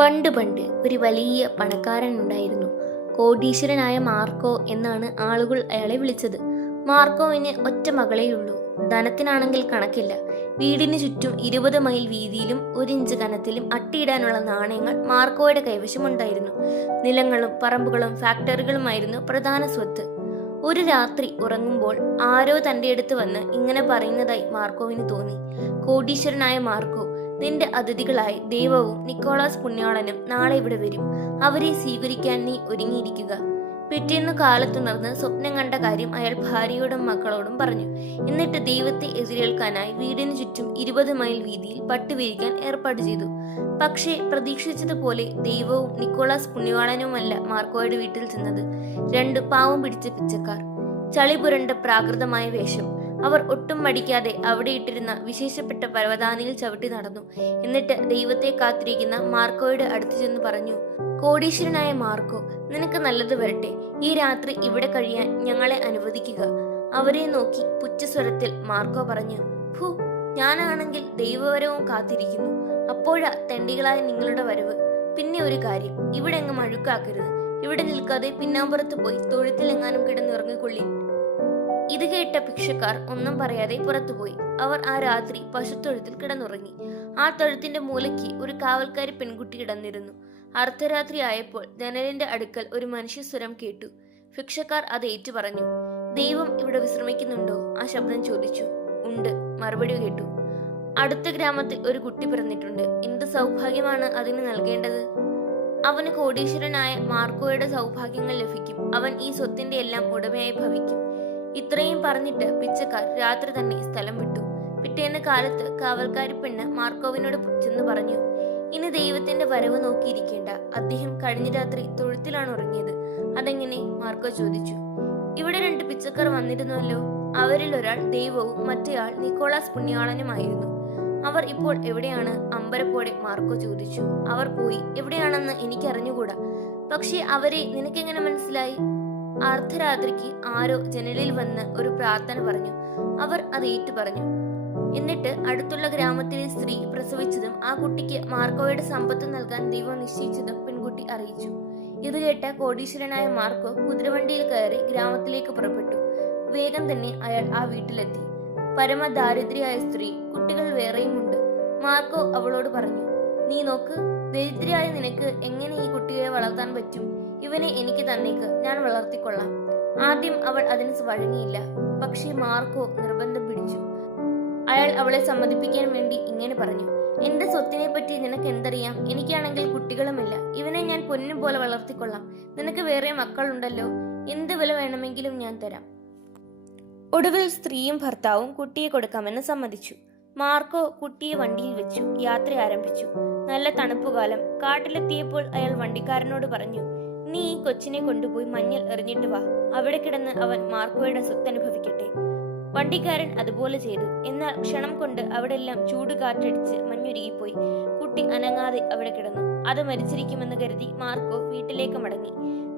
പണ്ട് പണ്ട് ഒരു വലിയ പണക്കാരൻ ഉണ്ടായിരുന്നു. കോടീശ്വരനായ മാർക്കോ എന്നാണ് ആളുകൾ അയാളെ വിളിച്ചത്. മാർക്കോവിന് ഒറ്റ ഉള്ളൂ. ധനത്തിനാണെങ്കിൽ കണക്കില്ല. വീടിന് ചുറ്റും ഇരുപത് മൈൽ വീതിയിലും ഒരു ഇഞ്ച് കനത്തിലും അട്ടിയിടാനുള്ള നാണയങ്ങൾ മാർക്കോയുടെ കൈവശമുണ്ടായിരുന്നു നിലങ്ങളും പറമ്പുകളും ഫാക്ടറികളുമായിരുന്നു പ്രധാന സ്വത്ത്. ഒരു രാത്രി ഉറങ്ങുമ്പോൾ ആരോ തന്റെ അടുത്ത് വന്ന് ഇങ്ങനെ പറയുന്നതായി മാർക്കോവിന് തോന്നി. കോടീശ്വരനായ മാർക്കോ നിന്റെ അതിഥികളായി ദൈവവും നിക്കോളാസ് പുണ്യാളനും നാളെ ഇവിടെ വരും. അവരെ സ്വീകരിക്കാൻ നീ ഒരുങ്ങിയിരിക്കുക. പിറ്റേന്ന് കാലത്തുണർന്ന് സ്വപ്നം കണ്ട കാര്യം അയാൾ ഭാര്യയോടും മക്കളോടും പറഞ്ഞു. എന്നിട്ട് ദൈവത്തെ എതിരേൽക്കാനായി വീടിന് ചുറ്റും ഇരുപത് മൈൽ വീതിയിൽ പട്ടുവിരിക്കാൻ ഏർപ്പാട് ചെയ്തു. പക്ഷേ പ്രതീക്ഷിച്ചതുപോലെ ദൈവവും നിക്കോളാസ് പുണ്യവാളനുമല്ല മാർക്കോയുടെ വീട്ടിൽ ചെന്നത്. രണ്ട് പാവം പിടിച്ച പിച്ചക്കാർ. ചളിപുരണ്ട പ്രാകൃതമായ വേഷം. അവർ ഒട്ടും മടിക്കാതെ അവിടെ ഇട്ടിരുന്ന വിശേഷപ്പെട്ട പർവതാനിയിൽ ചവിട്ടി നടന്നു. എന്നിട്ട് ദൈവത്തെ കാത്തിരിക്കുന്ന മാർക്കോയുടെ അടുത്തു ചെന്ന് പറഞ്ഞു കോടീശ്വരനായ മാർക്കോ നിനക്ക് നല്ലത് വരട്ടെ. ഈ രാത്രി ഇവിടെ കഴിയാൻ ഞങ്ങളെ അനുവദിക്കുക. അവരെ നോക്കി പുച്ഛസ്വരത്തിൽ മാർക്കോ പറഞ്ഞു ഭൂ ഞാനാണെങ്കിൽ ദൈവവരവും കാത്തിരിക്കുന്നു. അപ്പോഴാ തെണ്ടികളായ നിങ്ങളുടെ വരവ്. പിന്നെ ഒരു കാര്യം ഇവിടെ അങ്ങ് മഴുക്കാക്കരുത്. ഇവിടെ നിൽക്കാതെ പിന്നാമ്പുറത്ത് പോയി തൊഴുത്തിലെങ്ങാനും കിടന്നുറങ്ങിക്കൊള്ളി ഇത് കേട്ട ഭിക്ഷക്കാർ ഒന്നും പറയാതെ പുറത്തുപോയി. അവർ ആ രാത്രി പശുത്തൊഴുത്തിൽ കിടന്നുറങ്ങി. ആ തൊഴുത്തിന്റെ മൂലയ്ക്ക് ഒരു കാവൽക്കാരി പെൺകുട്ടി കിടന്നിരുന്നു. അർദ്ധരാത്രി ആയപ്പോൾ ജനലിന്റെ അടുക്കൽ ഒരു മനുഷ്യസ്വരം കേട്ടു. ഭിക്ഷക്കാർ അത് ഏറ്റു പറഞ്ഞു. ദൈവം ഇവിടെ വിശ്രമിക്കുന്നുണ്ടോ? ആ ശബ്ദം ചോദിച്ചു. ഉണ്ട് മറുപടി കേട്ടു. അടുത്ത ഗ്രാമത്തിൽ ഒരു കുട്ടി പിറന്നിട്ടുണ്ട്. എന്ത് സൗഭാഗ്യമാണ് അതിന് നൽകേണ്ടത്? അവന് കോടീശ്വരനായ മാർക്കോയുടെ സൗഭാഗ്യങ്ങൾ ലഭിക്കും. അവൻ ഈ സ്വത്തിന്റെ എല്ലാം ഉടമയായി ഭവിക്കും. ഇത്രയും പറഞ്ഞിട്ട് പിച്ചക്കാർ രാത്രി തന്നെ സ്ഥലം വിട്ടു. പിറ്റേന്ന കാലത്ത് കാവൽക്കാരി പെണ്ണ് മാർക്കോവിനോട് ചെന്ന് പറഞ്ഞു ഇനി ദൈവത്തിന്റെ വരവ് നോക്കിയിരിക്കേണ്ട. അദ്ദേഹം കഴിഞ്ഞ രാത്രി തൊഴുത്തിലാണ് ഉറങ്ങിയത്. അതെങ്ങനെ? മാർക്കോ ചോദിച്ചു. ഇവിടെ രണ്ട് പിച്ചക്കാർ വന്നിരുന്നല്ലോ. അവരിൽ ഒരാൾ ദൈവവും മറ്റേയാൾ നിക്കോളാസ് പുണ്യാളനുമായിരുന്നു. അവർ ഇപ്പോൾ എവിടെയാണ്? അമ്പരപ്പോടെ മാർക്കോ ചോദിച്ചു. അവർ പോയി. എവിടെയാണെന്ന് എനിക്കറിഞ്ഞുകൂടാ. പക്ഷേ അവരെ നിനക്കെങ്ങനെ മനസ്സിലായി? അർദ്ധരാത്രിക്ക് ആരോ ജനലിൽ വന്ന് ഒരു പ്രാർത്ഥന പറഞ്ഞു. അവർ അത് ഏറ്റു പറഞ്ഞു എന്നിട്ട് അടുത്തുള്ള ഗ്രാമത്തിലെ സ്ത്രീ പ്രസവിച്ചതും ആ കുട്ടിക്ക് മാർക്കോയുടെ സമ്പത്ത് നൽകാൻ ദൈവം നിശ്ചയിച്ചതും പെൺകുട്ടി അറിയിച്ചു. ഇത് കേട്ട കോടീശ്വരനായ മാർക്കോ കുതിരവണ്ടിയിൽ കയറി ഗ്രാമത്തിലേക്ക് പുറപ്പെട്ടു. വേഗം തന്നെ അയാൾ ആ വീട്ടിലെത്തി. പരമദാരിദ്ര്യായ സ്ത്രീ കുട്ടികൾ വേറെയുമുണ്ട്. മാർക്കോ അവളോട് പറഞ്ഞു നീ നോക്ക് ദരിദ്രയായ നിനക്ക് എങ്ങനെ ഈ കുട്ടിയെ വളർത്താൻ പറ്റും? ഇവനെ എനിക്ക് തന്നേക്ക് ഞാൻ വളർത്തിക്കൊള്ളാം. ആദ്യം അവൾ അതിന് വഴങ്ങിയില്ല. പക്ഷേ മാർക്കോ നിർബന്ധം പിടിച്ചു. അയാൾ അവളെ സമ്മതിപ്പിക്കാൻ വേണ്ടി ഇങ്ങനെ പറഞ്ഞു. എന്റെ സ്വത്തിനെ പറ്റി നിനക്ക് എന്തറിയാം? എനിക്കാണെങ്കിൽ കുട്ടികളുമില്ല. ഇവനെ ഞാൻ പൊന്നും പോലെ വളർത്തിക്കൊള്ളാം. നിനക്ക് വേറെ മക്കളുണ്ടല്ലോ. എന്ത് വില വേണമെങ്കിലും ഞാൻ തരാം. ഒടുവിൽ സ്ത്രീയും ഭർത്താവും കുട്ടിയെ കൊടുക്കാമെന്ന് സമ്മതിച്ചു. മാർക്കോ കുട്ടിയെ വണ്ടിയിൽ വെച്ചു. യാത്ര ആരംഭിച്ചു. നല്ല തണുപ്പുകാലം. കാട്ടിലെത്തിയപ്പോൾ അയാൾ വണ്ടിക്കാരനോട് പറഞ്ഞു നീ ഈ കൊച്ചിനെ കൊണ്ടുപോയി മഞ്ഞൾ എറിഞ്ഞിട്ട് വാ. അവിടെ കിടന്ന് അവൻ മാർക്കോയുടെ സ്വത്തനുഭവിക്കട്ടെ വണ്ടിക്കാരൻ അതുപോലെ ചെയ്തു. എന്നാൽ ക്ഷണം കൊണ്ട് അവിടെല്ലാം ചൂട് കാറ്റടിച്ച് മഞ്ഞുരുകിപ്പോയി. കുട്ടി അനങ്ങാതെ അവിടെ കിടന്നു. അത് മരിച്ചിരിക്കുമെന്ന് കരുതി മാർക്കോ വീട്ടിലേക്ക് മടങ്ങി.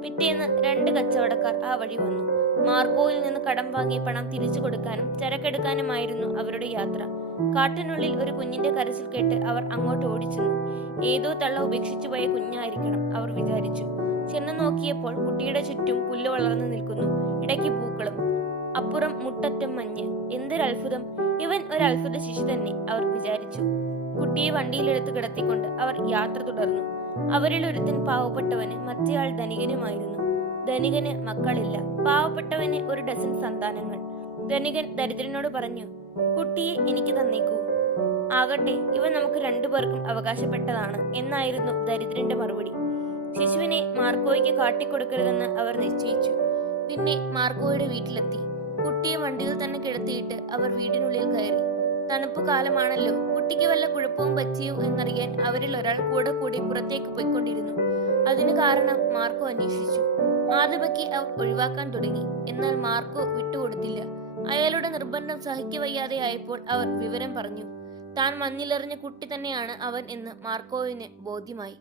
പിറ്റേന്ന് രണ്ട് കച്ചവടക്കാർ ആ വഴി വന്നു. മാർക്കോയിൽ നിന്ന് കടം വാങ്ങിയ പണം തിരിച്ചു കൊടുക്കാനും ചരക്കെടുക്കാനുമായിരുന്നു അവരുടെ യാത്ര. കാട്ടിനുള്ളിൽ ഒരു കുഞ്ഞിന്റെ കരച്ചിൽ കേട്ട് അവർ അങ്ങോട്ട് ഓടിച്ചെന്നു. ഏതോ തള്ള ഉപേക്ഷിച്ചു പോയ കുഞ്ഞായിരിക്കണം അവർ വിചാരിച്ചു. ചെന്ന് നോക്കിയപ്പോൾ കുട്ടിയുടെ ചുറ്റും പുല്ല് വളർന്നു നിൽക്കുന്നു. ഇടയ്ക്ക് പൂക്കളും അപ്പുറം മുട്ടറ്റം മഞ്ഞ്. എന്തൊരു അത്ഭുതം. ഇവൻ ഒരു അത്ഭുത ശിശു തന്നെ അവർ വിചാരിച്ചു. കുട്ടിയെ വണ്ടിയിലെടുത്ത് കിടത്തിക്കൊണ്ട് അവർ യാത്ര തുടർന്നു. അവരിൽ ഒരുത്തൻ പാവപ്പെട്ടവന് മറ്റേയാൾ ധനികനുമായിരുന്നു. ധനികന് മക്കളില്ല. പാവപ്പെട്ടവന് ഒരു ഡസൻ സന്താനങ്ങൾ. ധനികൻ ദരിദ്രനോട് പറഞ്ഞു കുട്ടിയെ എനിക്ക് തന്നേക്കൂ. ആകട്ടെ ഇവ നമുക്ക് രണ്ടുപേർക്കും അവകാശപ്പെട്ടതാണ് എന്നായിരുന്നു ദരിദ്രന്റെ മറുപടി. ശിശുവിനെ മാർക്കോയ്ക്ക് കാട്ടിക്കൊടുക്കരുതെന്ന് അവർ നിശ്ചയിച്ചു. പിന്നെ മാർക്കോയുടെ വീട്ടിലെത്തി. കുട്ടിയെ വണ്ടിയിൽ തന്നെ കിടത്തിയിട്ട് അവർ വീടിനുള്ളിൽ കയറി. തണുപ്പ് കാലമാണല്ലോ കുട്ടിക്ക് വല്ല കുഴപ്പവും പറ്റിയോ എന്നറിയാൻ അവരിൽ ഒരാൾ കൂടെ കൂടി പുറത്തേക്ക് പോയിക്കൊണ്ടിരുന്നു. അതിന് കാരണം മാർക്കോ അന്വേഷിച്ചു. ആദ്യമൊക്കെ അവർ ഒഴിവാക്കാൻ തുടങ്ങി. എന്നാൽ മാർക്കോ വിട്ടുകൊടുത്തില്ല. അയാളുടെ നിർബന്ധം സഹിക്കവയ്യാതെ ആയപ്പോൾ അവർ വിവരം പറഞ്ഞു. താൻ മഞ്ഞിലെറിഞ്ഞ കുട്ടി തന്നെയാണ് അവൻ എന്ന് മാർക്കോവിന് ബോധ്യമായി.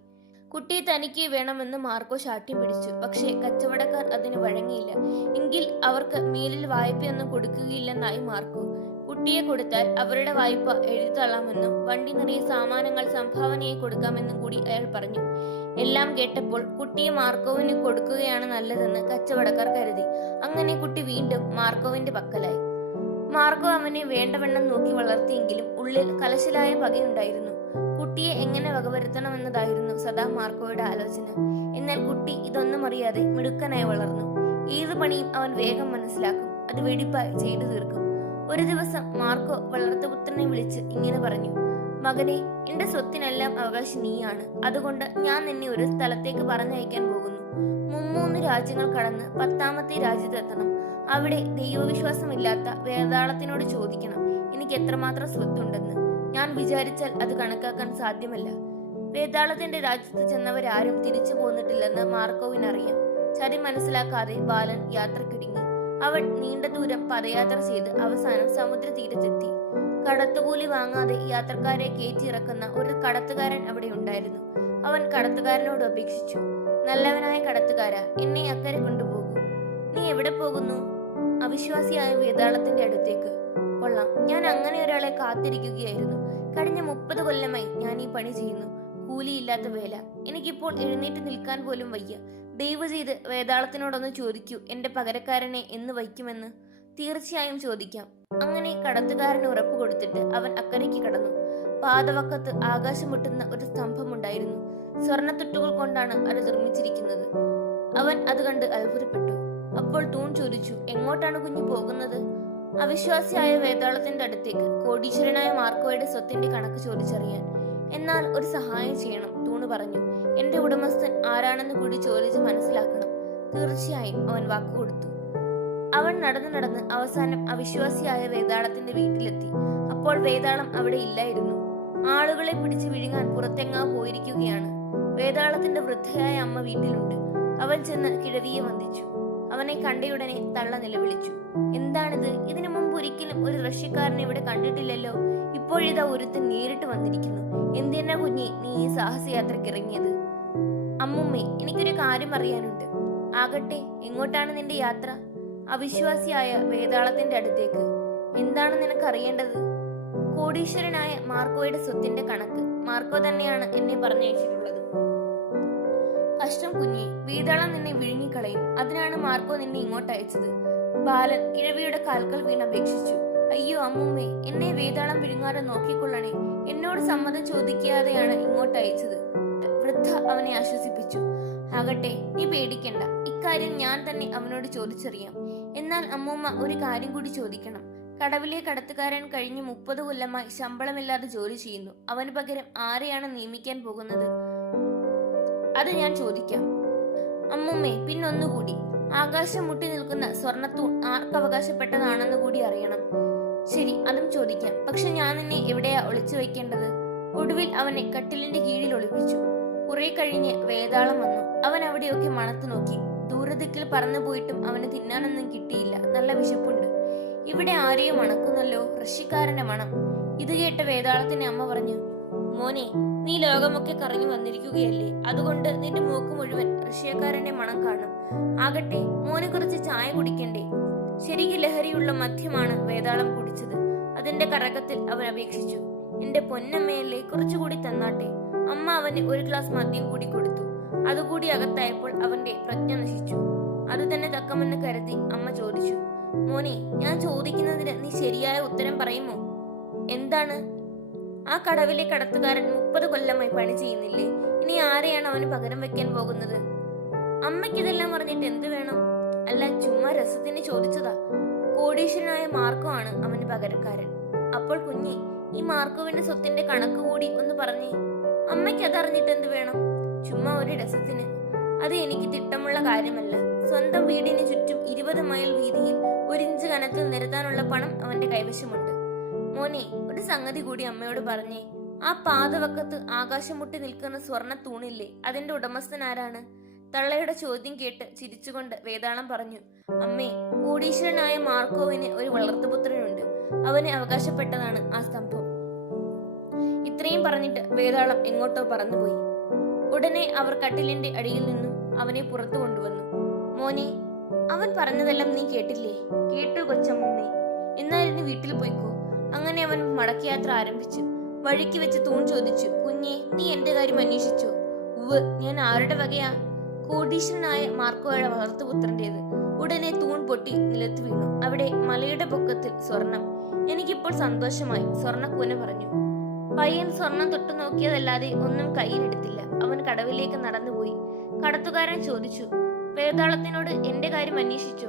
കുട്ടി തനിക്ക് വേണമെന്ന് മാർക്കോ ശാഠ്യം പിടിച്ചു. പക്ഷേ കച്ചവടക്കാർ അതിന് വഴങ്ങിയില്ല. എങ്കിൽ അവർക്ക് മേലിൽ വായ്പയൊന്നും കൊടുക്കുകയില്ലെന്നായി മാർക്കോ കുട്ടിയെ കൊടുത്താൽ അവരുടെ വായ്പ എഴുതിത്തള്ളാമെന്നും വണ്ടി നിറയെ സാമാനങ്ങൾ സംഭാവനയായി കൊടുക്കാമെന്നും കൂടി അയാൾ പറഞ്ഞു. എല്ലാം കേട്ടപ്പോൾ കുട്ടിയെ മാർക്കോവിന് കൊടുക്കുകയാണ് നല്ലതെന്ന് കച്ചവടക്കാർ കരുതി. അങ്ങനെ കുട്ടി വീണ്ടും മാർക്കോവിന്റെ പക്കലായി. മാർക്കോ അവനെ വേണ്ടവണ്ണം നോക്കി വളർത്തിയെങ്കിലും ഉള്ളിൽ കലശലായ പകയുണ്ടായിരുന്നു. കുട്ടിയെ എങ്ങനെ വകവരുത്തണമെന്നതായിരുന്നു സദാ മാർക്കോയുടെ ആലോചന. എന്നാൽ കുട്ടി ഇതൊന്നും അറിയാതെ മിടുക്കനായി വളർന്നു. ഏത് പണിയും അവൻ വേഗം മനസ്സിലാക്കും. അത് വെടിപ്പായി ചെയ്തു തീർക്കും. ഒരു ദിവസം മാർക്കോ വളർത്തുപുത്രനെ വിളിച്ച് ഇങ്ങനെ പറഞ്ഞു മകനെ എന്റെ സ്വത്തിനെല്ലാം അവകാശം നീയാണ്. അതുകൊണ്ട് ഞാൻ നിന്നെ ഒരു സ്ഥലത്തേക്ക് പറഞ്ഞയക്കാൻ പോകുന്നു. മുമ്മൂന്ന് രാജ്യങ്ങൾ കടന്ന് പത്താമത്തെ രാജ്യത്തെത്തണം. അവിടെ ദൈവവിശ്വാസമില്ലാത്ത വേതാളത്തിനോട് ചോദിക്കണം. എനിക്ക് എത്രമാത്രം സ്വത്തുണ്ടെന്ന്. ഞാൻ വിചാരിച്ചാൽ അത് കണക്കാക്കാൻ സാധ്യമല്ല. വേതാളത്തിന്റെ രാജ്യത്ത് ചെന്നവരാരും തിരിച്ചു പോന്നിട്ടില്ലെന്ന് മാർക്കോവിനറിയാം. ചതി മനസ്സിലാക്കാതെ ബാലൻ യാത്രക്കിടുങ്ങി. അവൻ നീണ്ട ദൂരം പദയാത്ര ചെയ്ത് അവസാനം സമുദ്ര തീരത്തെത്തി കടത്തുകൂലി വാങ്ങാതെ യാത്രക്കാരെ കയറ്റിയിറക്കുന്ന ഒരു കടത്തുകാരൻ അവിടെ ഉണ്ടായിരുന്നു. അവൻ കടത്തുകാരനോട് അപേക്ഷിച്ചു. നല്ലവനായ കടത്തുകാര എന്നെ അക്കരെ കൊണ്ടുപോകൂ. നീ എവിടെ പോകുന്നു? അവിശ്വാസിയായ വേതാളത്തിന്റെ അടുത്തേക്ക്. കൊള്ളാം ഞാൻ അങ്ങനെ ഒരാളെ കാത്തിരിക്കുകയായിരുന്നു. കഴിഞ്ഞ മുപ്പത് കൊല്ലമായി ഞാൻ ഈ പണി ചെയ്യുന്നു. കൂലിയില്ലാത്ത വേല. എനിക്കിപ്പോൾ എഴുന്നേറ്റ് നിൽക്കാൻ പോലും വയ്യ. ദയവ് ചെയ്ത് വേതാളത്തിനോടൊന്ന് ചോദിക്കൂ എന്റെ പകരക്കാരനെ എന്ന് വയ്ക്കുമെന്ന് തീർച്ചയായും ചോദിക്കാം. അങ്ങനെ കടത്തുകാരന് ഉറപ്പ് കൊടുത്തിട്ട് അവൻ അക്കരയ്ക്ക് കടന്നു. പാതവക്കത്ത് ആകാശം മുട്ടുന്ന ഒരു സ്തംഭമുണ്ടായിരുന്നു. സ്വർണത്തൊട്ടുകൾ കൊണ്ടാണ് അത് നിർമ്മിച്ചിരിക്കുന്നത്. അവൻ അത് കണ്ട് അത്ഭുതപ്പെട്ടു. അപ്പോൾ തൂൺ ചോദിച്ചു എങ്ങോട്ടാണ് കുഞ്ഞു പോകുന്നത്? അവിശ്വാസിയായ വേതാളത്തിന്റെ അടുത്തേക്ക് കോടീശ്വരനായ മാർക്കോയുടെ സ്വത്തിന്റെ കണക്ക് ചോദിച്ചറിയാൻ. എന്നാൽ ഒരു സഹായം ചെയ്യണം തൂണ് പറഞ്ഞു. എന്റെ ഉടമസ്ഥൻ ആരാണെന്ന് കൂടി ചോദിച്ച് മനസ്സിലാക്കണം. തീർച്ചയായും അവൻ വാക്കുകൊടുത്തു അവൻ നടന്നു നടന്ന് അവസാനം അവിശ്വാസിയായ വേതാളത്തിന്റെ വീട്ടിലെത്തി. അപ്പോൾ വേതാളം അവിടെ ഇല്ലായിരുന്നു. ആളുകളെ പിടിച്ചു വിഴുങ്ങാൻ പുറത്തെങ്ങാ പോയിരിക്കുകയാണ്. വേതാളത്തിന്റെ വൃദ്ധയായ അമ്മ വീട്ടിലുണ്ട്. അവൻ ചെന്ന് കിഴവിയെ വന്ദിച്ചു. അവനെ കണ്ടയുടനെ തള്ള നിലവിളിച്ചു. എന്താണിത്? ഇതിനു മുമ്പ് ഒരിക്കലും ഒരു റഷ്യക്കാരനെ ഇവിടെ കണ്ടിട്ടില്ലല്ലോ. ഇപ്പോഴിതാ ഒരുത്തൻ നേരിട്ട് വന്നിരിക്കുന്നു. എന്തിനാ കുഞ്ഞി നീ ഈ സാഹസയാത്രയ്ക്ക് ഇറങ്ങിയത്? അമ്മുമ്മേ എനിക്കൊരു കാര്യം അറിയാനുണ്ട്. ആകട്ടെ എങ്ങോട്ടാണ് നിന്റെ യാത്ര? അവിശ്വാസിയായ വേതാളത്തിന്റെ അടുത്തേക്ക്. എന്താണ് നിനക്ക് അറിയേണ്ടത് കോടീശ്വരനായ മാർക്കോയുടെ സ്വത്തിന്റെ കണക്ക്. മാർക്കോ തന്നെയാണ് എന്നെ പറഞ്ഞയച്ചിട്ടുള്ളത്. കഷ്ടം കുഞ്ഞെ വേതാളം നിന്നെ വിഴുങ്ങിക്കളയും. അതിനാണ് മാർക്കോ നിന്നെ ഇങ്ങോട്ട് അയച്ചത്. ബാലൻ കിഴവിയുടെ കാൽക്കൽ വീണ് അപേക്ഷിച്ചു. അയ്യോ അമ്മുമ്മേ എന്നെ വേതാളം വിഴുങ്ങാതെ നോക്കിക്കൊള്ളണേ. എന്നോട് സമ്മതം ചോദിക്കാതെയാണ് ഇങ്ങോട്ട് അയച്ചത്. വൃദ്ധ അവനെ ആശ്വസിപ്പിച്ചു. ആകട്ടെ നീ പേടിക്കണ്ട. ഇക്കാര്യം ഞാൻ തന്നെ അവനോട് ചോദിച്ചറിയാം. എന്നാൽ അമ്മൂമ്മ ഒരു കാര്യം കൂടി ചോദിക്കണം. കടവിലെ കടത്തുകാരൻ കഴിഞ്ഞ് മുപ്പത് കൊല്ലമായി ശമ്പളമില്ലാതെ ജോലി ചെയ്യുന്നു. അവന് പകരം ആരെയാണ് നിയമിക്കാൻ പോകുന്നത്? അത് ഞാൻ ചോദിക്കാം. അമ്മുമ്മേ പിന്നൊന്നുകൂടി. ആകാശം മുട്ടി നിൽക്കുന്ന സ്വർണത്തൂൺ ആർക്കവകാശപ്പെട്ടതാണെന്ന് കൂടി അറിയണം. ശരി അതും ചോദിക്കാം. പക്ഷെ ഞാൻ നിന്നെ എവിടെയാ ഒളിച്ചു വെക്കേണ്ടത് ഒടുവിൽ അവനെ കട്ടിലിന്റെ കീഴിൽ ഒളിപ്പിച്ചു. കുറെ കഴിഞ്ഞ് വേതാളം വന്നു. അവൻ അവിടെയൊക്കെ മണത്തു നോക്കി. ദൂരദിക്കിൽ പറന്നു പോയിട്ടും അവന് തിന്നാനൊന്നും കിട്ടിയില്ല. നല്ല വിശപ്പുണ്ട്. ഇവിടെ ആരെയും മണക്കുന്നല്ലോ ഋഷിക്കാരന്റെ മണം. ഇത് കേട്ട വേതാളത്തിന്റെ അമ്മ പറഞ്ഞു മോനെ നീ ലോകമൊക്കെ കറങ്ങി വന്നിരിക്കുകയല്ലേ? അതുകൊണ്ട് നിന്റെ മൂക്ക് മുഴുവൻ റഷ്യക്കാരന്റെ മണം കാണും. ആകട്ടെ മോനെ കുറച്ച് ചായ കുടിക്കണ്ടേ? ശരിക്ക് ലഹരിയുള്ള മദ്യമാണ് വേതാളം കുടിച്ചത്. അതിന്റെ കറകത്തിൽ അവൻ അപേക്ഷിച്ചു എന്റെ പൊന്നമ്മയല്ലേ കുറച്ചുകൂടി തന്നാട്ടെ. അമ്മ അവന് ഒരു ഗ്ലാസ് മദ്യം കൂടി കൊടുത്തു. അതുകൂടി അകത്തായപ്പോൾ അവന്റെ പ്രജ്ഞ നശിച്ചു. അത് തന്നെ തക്കമെന്ന് കരുതി അമ്മ ചോദിച്ചു. മോനെ ഞാൻ ചോദിക്കുന്നതിന് നീ ശരിയായ ഉത്തരം പറയുമോ? എന്താണ്? ആ കടവിലെ കടത്തുകാരൻ മുപ്പത് കൊല്ലമായി പണി ചെയ്യുന്നില്ലേ? ഇനി ആരെയാണ് അവന് പകരം വെക്കാൻ പോകുന്നത്? അമ്മയ്ക്ക് ഇതെല്ലാം പറഞ്ഞിട്ട് എന്ത് വേണം? അല്ല ചുമ്മാ രസത്തിന് ചോദിച്ചതാ. കോടീശ്വരനായ മാർക്കോ ആണ് അവന് പകരക്കാരൻ. അപ്പോൾ കുഞ്ഞി ഈ മാർക്കോവിന്റെ സ്വത്തിന്റെ കണക്ക് കൂടി ഒന്ന് പറഞ്ഞേ. അമ്മയ്ക്ക് അതറിഞ്ഞിട്ട് എന്ത് വേണം? ചുമ്മാ ഒരു രസത്തിന്. അത് എനിക്ക് തിട്ടമുള്ള കാര്യമല്ല. സ്വന്തം വീടിന് ചുറ്റും ഇരുപത് മൈൽ വീതിയിൽ ഒരു ഇഞ്ച് കനത്തിൽ നിരത്താനുള്ള പണം അവന്റെ കൈവശമുണ്ട്. മോനെ ഒരു സംഗതി കൂടി അമ്മയോട് പറഞ്ഞേ. ആ പാതവക്കത്ത് ആകാശം മുട്ടി നിൽക്കുന്ന സ്വർണ തൂണില്ലേ അതിന്റെ ഉടമസ്ഥൻ ആരാണ്? തള്ളയുടെ ചോദ്യം കേട്ട് ചിരിച്ചുകൊണ്ട് വേദാളം പറഞ്ഞു. അമ്മേ കോടീശ്വരനായ മാർക്കോവിന് ഒരു വളർത്തുപുത്രനുണ്ട്. അവന് അവകാശപ്പെട്ടതാണ് ആ സ്തംഭം. ഇത്രയും പറഞ്ഞിട്ട് വേതാളം എങ്ങോട്ടോ പറന്നുപോയി. ഉടനെ അവർ കട്ടിലിന്റെ അടിയിൽ നിന്നും അവനെ പുറത്തു കൊണ്ടുവന്നു. മോനെ അവൻ പറഞ്ഞതെല്ലാം നീ കേട്ടില്ലേ? കേട്ടു കൊച്ചമ്മേ എന്നാൽ ഇനി വീട്ടിൽ പോയിക്കോ? അങ്ങനെ അവൻ മടക്കയാത്ര ആരംഭിച്ചു. വഴിക്ക് വെച്ച് തൂൺ ചോദിച്ചു കുഞ്ഞെ നീ എന്റെ കാര്യം അന്വേഷിച്ചു? ഉവ് ഞാൻ ആരുടെ വകയാ? കോടീശ്വരനായ മാർക്കോയുടെ വളർത്തുപുത്രന്റേത്. ഉടനെ തൂൺ പൊട്ടി നിലത്ത് വീണു. അവിടെ മലയുടെ പൊക്കത്തിൽ സ്വർണം. എനിക്കിപ്പോൾ സന്തോഷമായി സ്വർണക്കൂന പറഞ്ഞു. പയ്യൻ സ്വർണം തൊട്ടു നോക്കിയതല്ലാതെ ഒന്നും കയ്യിലെടുത്തില്ല. അവൻ കടവിലേക്ക് നടന്നുപോയി. കടത്തുകാരൻ ചോദിച്ചു വേതാളത്തിനോട് എന്റെ കാര്യം അന്വേഷിച്ചോ?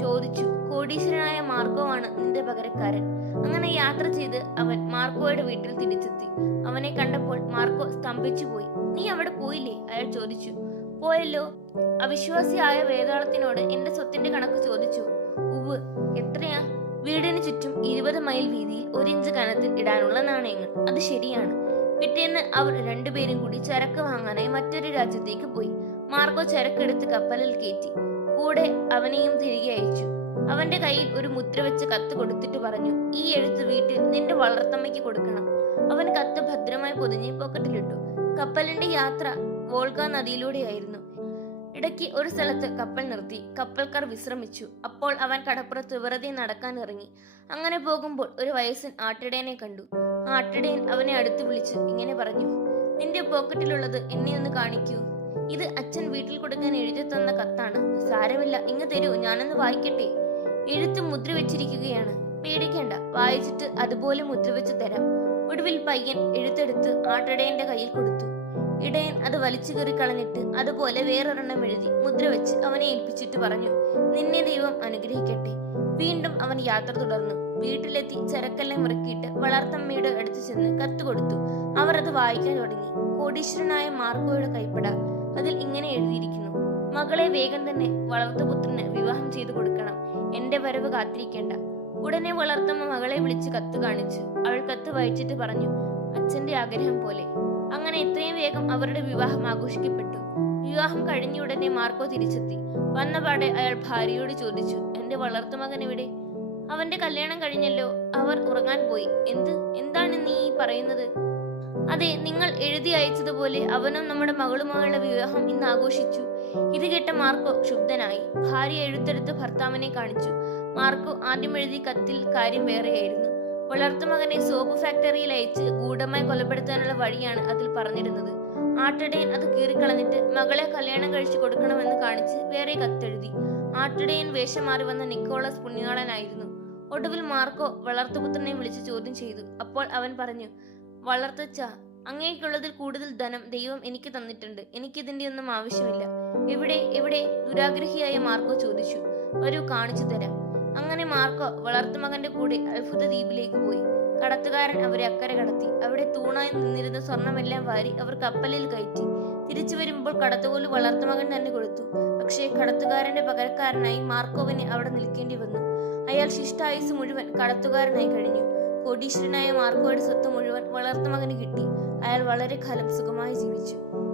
ചോദിച്ചു കോടീശ്വരനായ മാർക്കോ ആണ് നിന്റെ പകരക്കാരൻ. അങ്ങനെ യാത്ര ചെയ്ത് അവൻ മാർക്കോയുടെ വീട്ടിൽ തിരിച്ചെത്തി. അവനെ കണ്ടപ്പോൾ മാർക്കോ സ്തംഭിച്ചു പോയി നീ അവിടെ പോയില്ലേ? അയാൾ ചോദിച്ചു. പോയല്ലോ. അവിശ്വാസിയായ വേതാളത്തിനോട് എന്റെ സ്വത്തിന്റെ കണക്ക് ചോദിച്ചു. ഉവ് എത്രയാ? വീടിന് ചുറ്റും ഇരുപത് മൈൽ വീതിയിൽ ഒരു ഇഞ്ച് കനത്തിൽ ഇടാനുള്ള നാണയങ്ങൾ. അത് ശരിയാണ്. പിറ്റേന്ന് അവർ രണ്ടുപേരും കൂടി ചരക്ക് വാങ്ങാനായി മറ്റൊരു രാജ്യത്തേക്ക് പോയി. മാർക്കോ ചരക്കെടുത്ത് കപ്പലിൽ കയറ്റി. കൂടെ അവനെയും തിരികെ അയച്ചു. അവന്റെ കയ്യിൽ ഒരു മുദ്ര വെച്ച് കത്ത് കൊടുത്തിട്ട് പറഞ്ഞു ഈ എഴുത്ത് വീട്ടിൽ നിന്റെ വളർത്തമ്മയ്ക്ക് കൊടുക്കണം. അവൻ കത്ത് ഭദ്രമായി പൊതിഞ്ഞ് പോക്കറ്റിലിട്ടു. കപ്പലിന്റെ യാത്ര വോൾഗ നദിയിലൂടെയായിരുന്നു. ഇടയ്ക്ക് ഒരു സ്ഥലത്ത് കപ്പൽ നിർത്തി. കപ്പൽക്കാർ വിശ്രമിച്ചു. അപ്പോൾ അവൻ കടപ്പുറത്ത് വെറുതെ നടക്കാൻ ഇറങ്ങി. അങ്ങനെ പോകുമ്പോൾ ഒരു വയസ്സൻ ആട്ടിടയനെ കണ്ടു. ആട്ടിടയൻ അവനെ അടുത്ത് വിളിച്ച് ഇങ്ങനെ പറഞ്ഞു നിന്റെ പോക്കറ്റിലുള്ളത് എന്നെ ഒന്ന് കാണിക്കൂ. ഇത് അച്ഛൻ വീട്ടിൽ കൊടുക്കാൻ എഴുതി തന്ന കത്താണ്. സാരമില്ല ഇങ്ങ് തരൂ ഞാനൊന്ന് വായിക്കട്ടെ. എഴുത്ത് മുദ്ര വെച്ചിരിക്കുകയാണ്. പേടിക്കേണ്ട വായിച്ചിട്ട് അതുപോലെ മുദ്ര വെച്ച് തരാം. ഒടുവിൽ പയ്യൻ എഴുത്തെടുത്ത് ആട്ടിടയന്റെ കയ്യിൽ കൊടുത്തു. ഇടയൻ അത് വലിച്ചു കയറി കളഞ്ഞിട്ട് അതുപോലെ വേറൊരെണ്ണം എഴുതി മുദ്ര വെച്ച് അവനെ ഏൽപ്പിച്ചിട്ട് പറഞ്ഞു നിന്നെ ദൈവം അനുഗ്രഹിക്കട്ടെ. വീണ്ടും അവൻ യാത്ര തുടർന്നു. വീട്ടിലെത്തി ചരക്കെല്ലാം ഇറക്കിയിട്ട് വളർത്തമ്മയുടെ അടുത്ത് ചെന്ന് കത്ത് കൊടുത്തു. അവർ അത് വായിക്കാൻ തുടങ്ങി. കോടീശ്വരനായ മാർക്കോയുടെ കൈപ്പട അതിൽ ഇങ്ങനെ എഴുതിയിരിക്കുന്നു മകളെ വേഗം തന്നെ വളർത്തുപുത്രന് വിവാഹം ചെയ്തു കൊടുക്കണം. എന്റെ വരവ് കാത്തിരിക്കേണ്ട. ഉടനെ വളർത്തമ്മ മകളെ വിളിച്ച് കത്ത് കാണിച്ചു. അവൾ കത്ത് വായിച്ചിട്ട് പറഞ്ഞു അച്ഛന്റെ ആഗ്രഹം പോലെ. അങ്ങനെ എത്രയും വേഗം അവരുടെ വിവാഹം ആഘോഷിക്കപ്പെട്ടു. വിവാഹം കഴിഞ്ഞ ഉടനെ മാർക്കോ തിരിച്ചെത്തി. വന്നപാടെ അയാൾ ഭാര്യയോട് ചോദിച്ചു എന്റെ വളർത്തുമകൻ എവിടെ? അവന്റെ കല്യാണം കഴിഞ്ഞല്ലോ. അവർ ഉറങ്ങാൻ പോയി. എന്ത്? എന്താണ് നീ പറയുന്നത്? അതെ നിങ്ങൾ എഴുതി അയച്ചതുപോലെ അവനും നമ്മുടെ മകളുമായുള്ള വിവാഹം ഇന്ന് ആഘോഷിച്ചു. ഇത് കേട്ട മാർക്കോ ക്ഷുബ്ധനായി. ഭാര്യ എഴുത്തെടുത്ത് ഭർത്താവിനെ കാണിച്ചു. മാർക്കോ ആദ്യം എഴുതി കത്തിൽ കാര്യം വേറെയായിരുന്നു. വളർത്തുമകനെ സോപ്പ് ഫാക്ടറിയിൽ അയച്ച് ഗൂഢമായി കൊലപ്പെടുത്താനുള്ള വഴിയാണ് അതിൽ പറഞ്ഞിരുന്നത്. ആട്ടിടയൻ അത് കീറിക്കളഞ്ഞിട്ട് മകളെ കല്യാണം കഴിച്ചു കൊടുക്കണമെന്ന് കാണിച്ച് വേറെ കത്തെഴുതി. ആട്ടിടയൻ വേഷം മാറി വന്ന നിക്കോളസ് പുണ്യാളനായിരുന്നു. ഒടുവിൽ മാർക്കോ വളർത്തുപുത്രനെ വിളിച്ച് ചോദ്യം ചെയ്തു. അപ്പോൾ അവൻ പറഞ്ഞു വളർത്തച്ച അങ്ങേക്കുള്ളതിൽ കൂടുതൽ ധനം ദൈവം എനിക്ക് തന്നിട്ടുണ്ട്. എനിക്കിതിന്റെ ഒന്നും ആവശ്യമില്ല. എവിടെ എവിടെ? ദുരാഗ്രഹിയായ മാർക്കോ ചോദിച്ചു. വരൂ കാണിച്ചു തരാം. അങ്ങനെ മാർക്കോ വളർത്തുമകന്റെ കൂടെ അത്ഭുത ദ്വീപിലേക്ക് പോയി. കടത്തുകാരൻ അവരെ അക്കരെ കടത്തി. അവിടെ തൂണായി നിന്നിരുന്ന സ്വർണമെല്ലാം വാരി അവർ കപ്പലിൽ കയറ്റി. തിരിച്ചു വരുമ്പോൾ കടത്തുകോൽ വളർത്തുമകൻ തന്നെ കൊടുത്തു. പക്ഷേ കടത്തുകാരന്റെ പകരക്കാരനായി മാർക്കോവിനെ അവിടെ നിൽക്കേണ്ടി വന്നു. അയാൾ ശിഷ്ടായുസ് മുഴുവൻ കടത്തുകാരനായി കഴിഞ്ഞു. കോടീശ്വരനായ മാർക്കോയുടെ സ്വത്ത് മുഴുവൻ വളർത്തുമകന് കിട്ടി. അയാൾ വളരെ കാലം സുഖമായി ജീവിച്ചു.